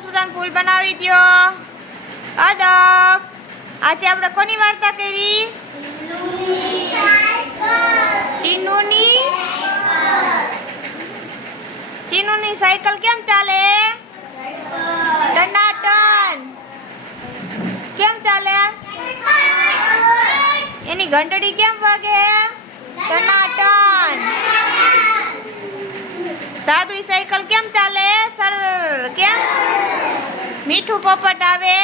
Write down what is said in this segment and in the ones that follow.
સરસ મજાનું ફૂલ બનાવી દ્યો. અદબ. આજે આપણે કોની વાર્તા કરી? ટીનુની સાયકલ કેમ ચાલે? ટનાટન. કેમ ચાલે? એની ઘંટડી કેમ વાગે? ટનાટન. સાદું સાયકલ કેમ ચાલે? સરળ. કેમ? મીઠું પોપટ આવે.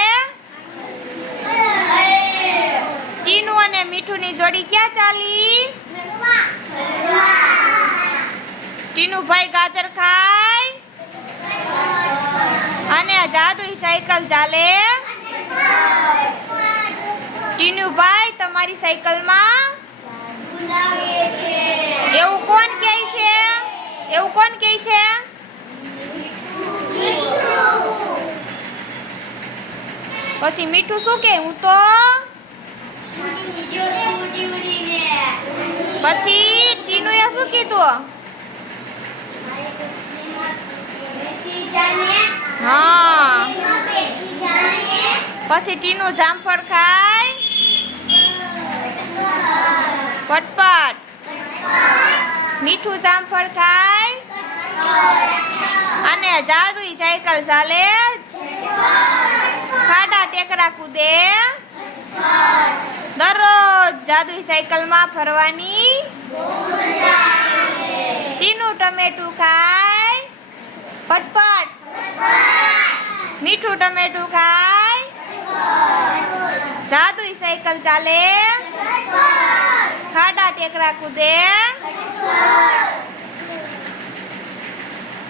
ટીનુ અને મીઠુની જોડી ક્યાં ચાલી? ટીનુભાઈ ગાજર ખાય અને જાદુઈ સાયકલ ચાલે. ટીનુભાઈ તમારી સાયકલમાં એવું કોણ કહે છે? એવું કોણ કહે છે? પછી મીઠું શું કે? હું તો પછી ટીનુએ શું કીધું? હા. પછી ટીનુ જામફળ ખાય. પટપટ. મીઠું જામફળ ખાય અને જાદુઈ સાયકલ ચાલે. ખાડા ટેકરા કૂદે. દરરોજ જાદુઈ સાયકલમાં ફરવાની. ટીનુ ટમેટું ખાય. પટપટ. મીઠું ટમેટું ખાય. જાદુઈ સાયકલ ચાલે. ખાડા ટેકરા કૂદે.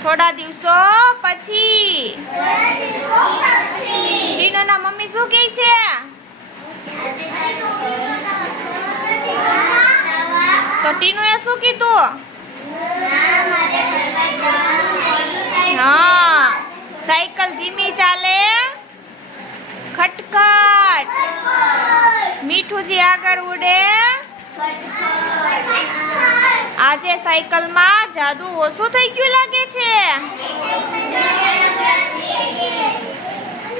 થોડા દિવસો પછી ટીનુના મમ્મી શું કહે છે? તો ટીનુએ શું કીધું? હા. સાયકલ ધીમી ચાલે. ખટખટ. મીઠુંજી આગળ ઉડે. આજે સાયકલમાં જાદુ ઓછું થઈ ગયું લાગે છે.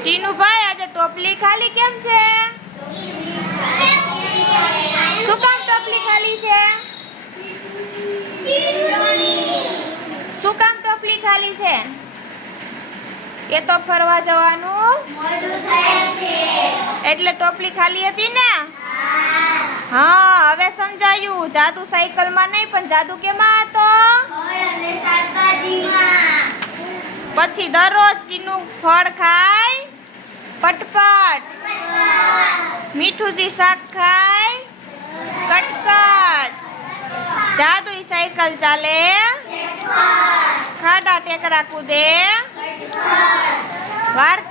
ટીનુભાઈ આજે ટોપલી ખાલી કેમ છે? શું કામ ટોપલી ખાલી છે? શું કામ ટોપલી ખાલી છે? એ તો ફરવા જવાનું એટલે ટોપલી ખાલી હતી ને? હા, હવે સમજાયું. જાદુ સાયકલમાં નહીં પણ જાદુ કેમાં હતો? પછી દરરોજ ટીનુ ફળ ખાય. પટપટ. મીઠુંજી શાક ખાય. કટકટ. જાદુઈ સાયકલ ચાલે. ખાડા ટેકરા કૂદે. વાર્તા